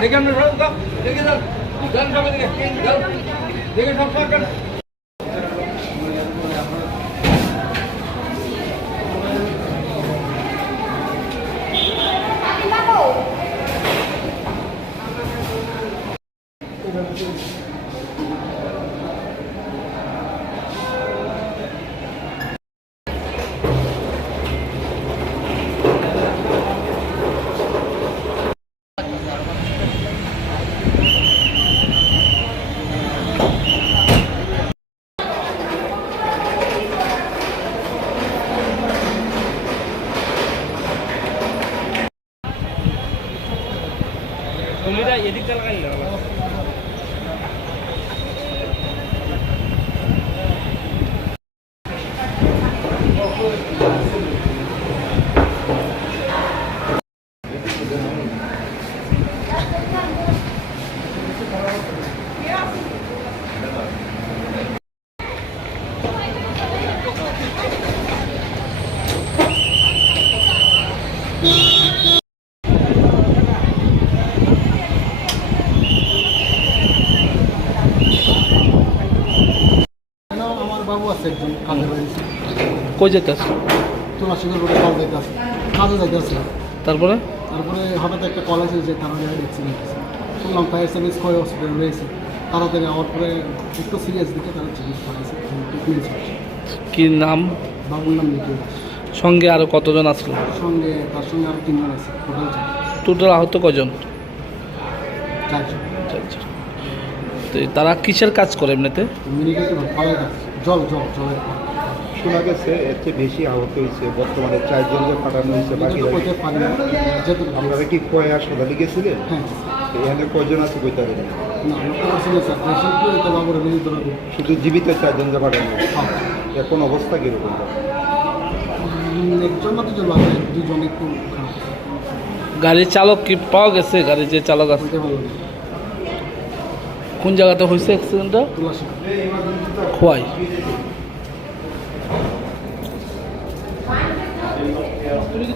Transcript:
দেখে আমরা সব দেখে যান যান সবাই দেখে যাও দেখে সব সরকার এদিক চালাকাই আমার বাবু আছে একজন কাজে রয়েছে কই যেতেছে? তোমার সঙ্গে রোডে কাজ যাইতে আছে কাজে যাইতে আছে তারপরে তারপরে হঠাৎ একটা কল আছে যে তারা অ্যাক্সিডেন্ট হয়েছে শুনলাম ফায়ার সার্ভিস কয় হসপিটাল রয়েছে তাড়াতাড়ি আমার পরে একটু সিরিয়াস দিকে তারা চিকিৎসা করেছে কি নাম? বাবুর নাম লিখে দাস। সঙ্গে আরো কতজন আসলো? সঙ্গে তার সঙ্গে আরও 3 জন আছে টোটাল টোটাল আহত কজন? 4 জন। আচ্ছা। তো তারা কিসের কাজ করে এমনিতে? মিনিটে ফলের কাজ জলের কাজ। শোনা গেছে এর চেয়ে বেশি আহত হয়েছে বর্তমানে 4 জনকে পাঠানো হয়েছে বাকি করতে পারি না যেহেতু আপনারা কি কয় হাসপাতালে গেছিলেন? হ্যাঁ এখানে কয়জন আছে কইতে পারেন? না আমরা করছি না স্যার পেশেন্টকে তো বাবুর বিরুদ্ধ হবে শুধু জীবিত 4 জনকে পাঠানো হয়েছে। এখন অবস্থা কীরকম? একজন না দুজন লাগে 2 জন একটু খারাপ গাড়ির চালক কি পাওয়া গেছে? গাড়ির যে চালক আছে বলতে ভালো না কোন জায়গাতে হয়েছে অ্যাক্সিডেন্টটা? তুলাসী খোয়াই। তুমি কি